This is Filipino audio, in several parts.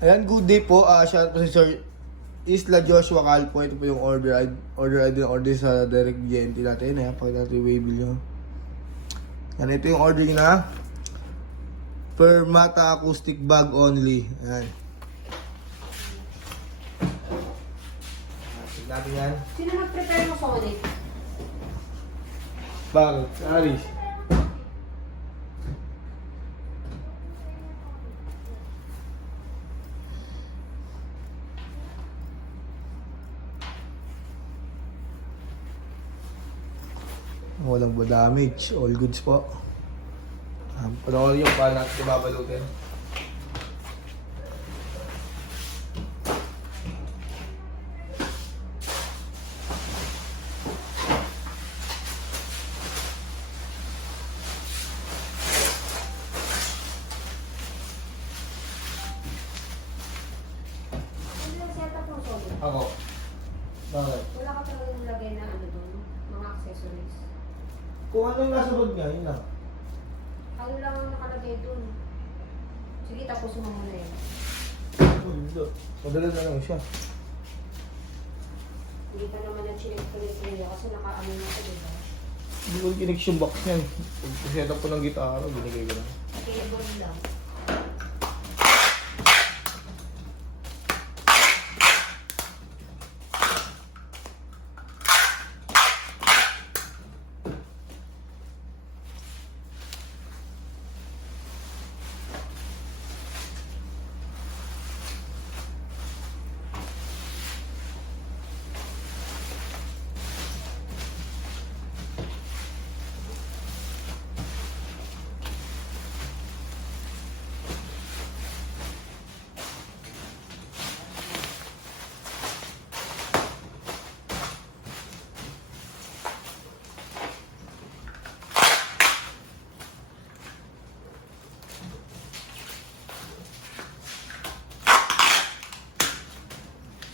Ayan, good day po. Shout out po si Sir Isla Joshua Calpo. Ito po yung order sa direct GNT natin. Ayan, pakita natin yung waybill nyo. Yan, ito yung order na Permata acoustic bag only. Ayan. Tignan natin yan. Sino nag-prepare mo solid? Bakit? Aris. Walang ba damage, all goods po. Panoorin yung paano natin ibabalutin. Ano yung setup mo solid? Ako. Bakit? Wala ka talaga nilagay na ano doon, mga accessories. Kung ano yung nasa bag niya, yun lang. Ano lang ang nakalagay doon? Sige, tapos mo muna yun. Madala na lang siya. Hindi ka naman na-chinek-chinek kasi naka-ano na ito, diba? Hindi ko kinex yung box niyan. Set up ko ng gitara, binigay ko na. Cable lang.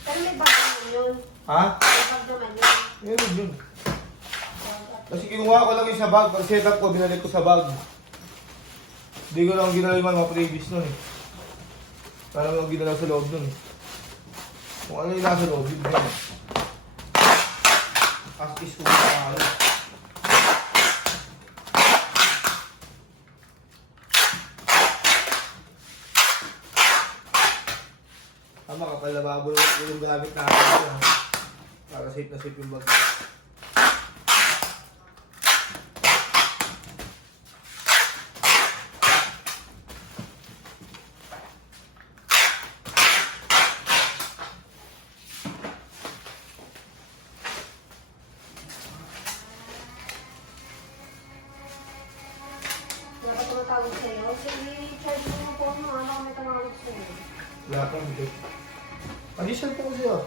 Pero may bag naman yun. Ha? May bag naman yun. Meron yun. Kasi kinuha ko lang yung sa bag. Pag set up ko, binalik ko sa bag. Hindi ko lang ginalaw yung mga previous nun eh. Para lang ginalaw sa loob nun eh. Kung ano yung nasa loob, yun yun. As is kung sakali. Tama kapal na lababo yung gamit natin. Para safe na safe yung bag. Wala ka tumatawag sa'yo. Sige, charge mo yung phone mo. Ano ka may tumawag sa'yo? Wala pa, hindi. Additional po kasi ah.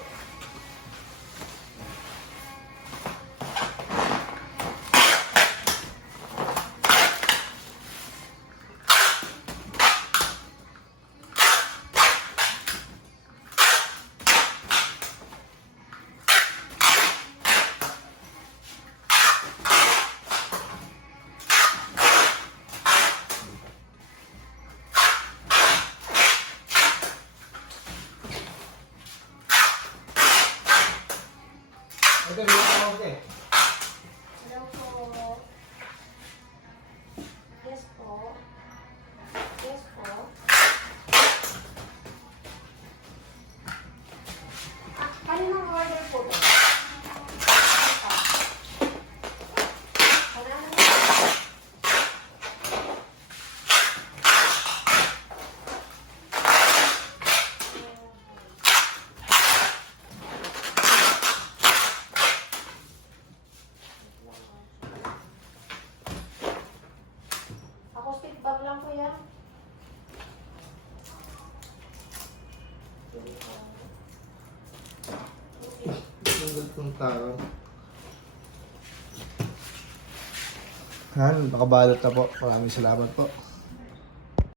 Ito, hindi ko ako eh. Hello po. Yes po. Yes po. Kaninang order po to? Acoustic bag lang po yan. Single kong taro. Han, nakabalot na po. Maraming salamat po.